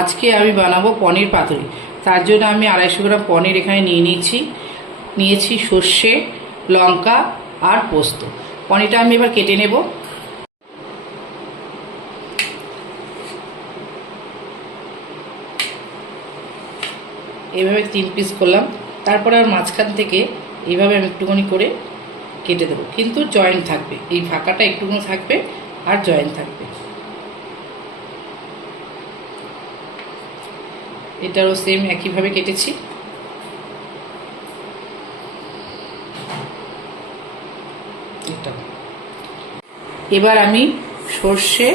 আজকে আমি বানাবো পনির পাতুরি। তার জন্য আমি 250 গ্রাম পনির এখানে নিয়েছি সর্ষে, লঙ্কা আর পোস্ত। পনিরটা আমি এবার কেটে নেব। এইভাবে 3 পিস করলাম। তারপরে আর মাঝখান থেকে এইভাবে আমি একটুখানি করে কেটে দেবো, কিন্তু জয়েন্ট থাকবে, এই ফাঁকাটা একটুখানি থাকবে আর জয়েন্ট থাকবে। এটারও সেম একইভাবে কেটেছি। এবার আমি সর্ষে,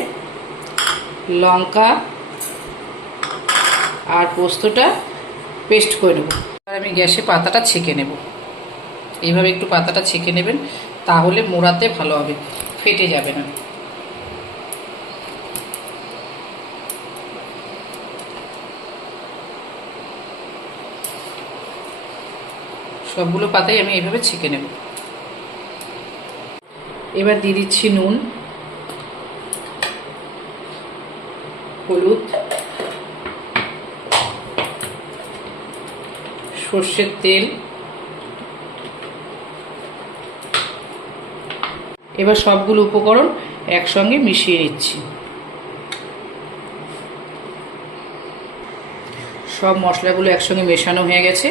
লঙ্কা আর পোস্তটা পেস্ট করে নেব। এবার আমি গ্যাসে পাতাটা ছেঁকে নেব। এইভাবে একটু পাতাটা ছেঁকে নেবেন, তাহলে মোড়াতে ভালো হবে, ফেটে যাবে না। সবগুলো পাতাই আমি এইভাবে ছেঁকে নেব। এবার দিয়ে দিচ্ছি নুন, হলুদ, সর্ষের তেল। এবার সবগুলো উপকরণ একসঙ্গে মিশিয়ে নিচ্ছি। সব মশলাগুলো একসঙ্গে মেশানো হয়ে গেছে।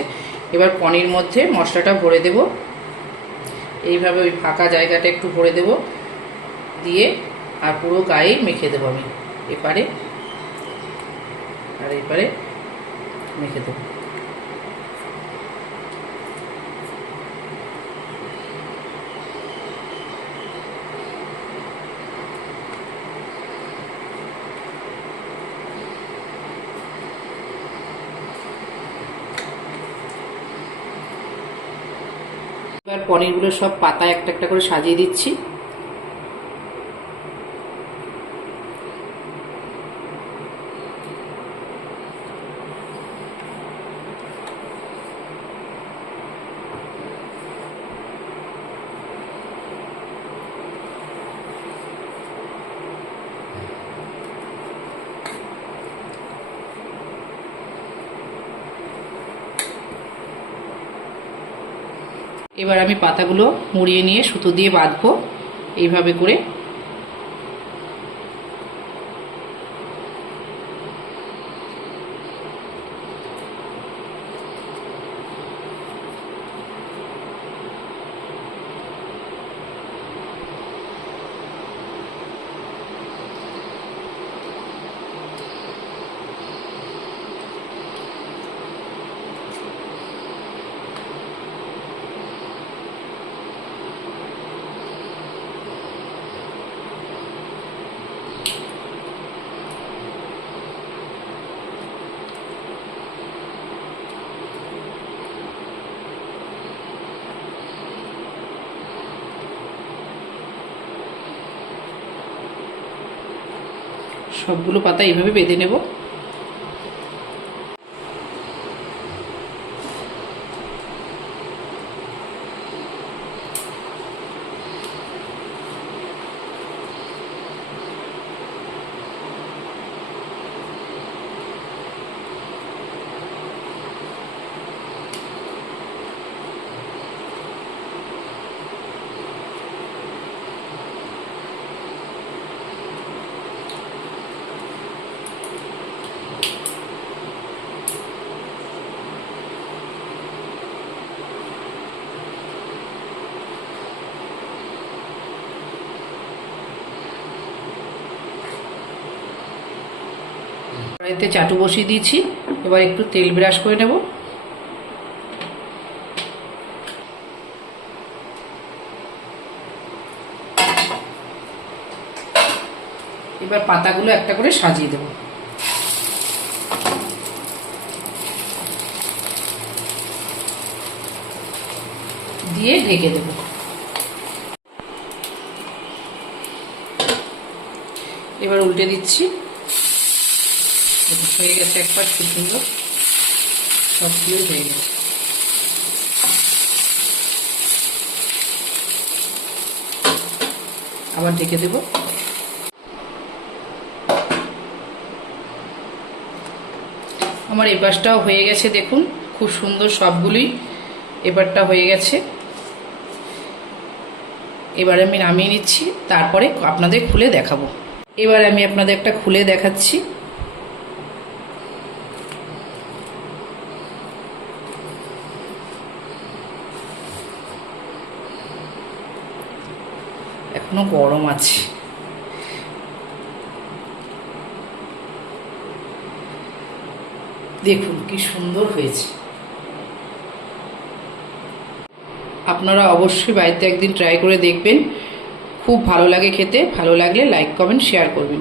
এবার পনির মধ্যে মশলাটা ভরে দেব। এইভাবে ওই ফাঁকা জায়গাটা একটু ভরে দেব, দিয়ে আর পুরো গায়ে মেখে দেবো। আমি এপারে আর এপারে মেখে দেবো। এবার পনিরগুলো সব পাতায় একটা একটা করে সাজিয়ে দিচ্ছি। এবার আমি পাতাগুলো মুড়িয়ে নিয়ে সুতো দিয়ে বাঁধবো এইভাবে করে। সবগুলো পাতা এইভাবে বেঁধে নেব। কড়াইতে চাটু বসিয়ে দিয়েছি। এবার একটু তেল ব্রাশ করে নেব। এবার পাতাগুলো একটা করে সাজিয়ে দেব। দিয়ে ঢেকে দেব। এবার উল্টে দিচ্ছি। হয়ে গেছে এক পাশ, খুব সুন্দর সবগুলোই হয়ে গেছে। আবার ঢেকে দেব। আমার এপাশটাও হয়ে গেছে, দেখুন খুব সুন্দর সবগুলি এবারটা হয়ে গেছে। এবার আমি নামিয়ে নিচ্ছি, তারপরে আপনাদের খুলে দেখাবো। এবার আমি আপনাদের একটা খুলে দেখাচ্ছি। এখনো গরম আছে। দেখুন কি সুন্দর হয়েছে। আপনারা অবশ্যই বাড়িতে একদিন ট্রাই করে দেখবেন, খুব ভালো লাগে খেতে। ভালো লাগলে লাইক কমেন্ট শেয়ার করবেন।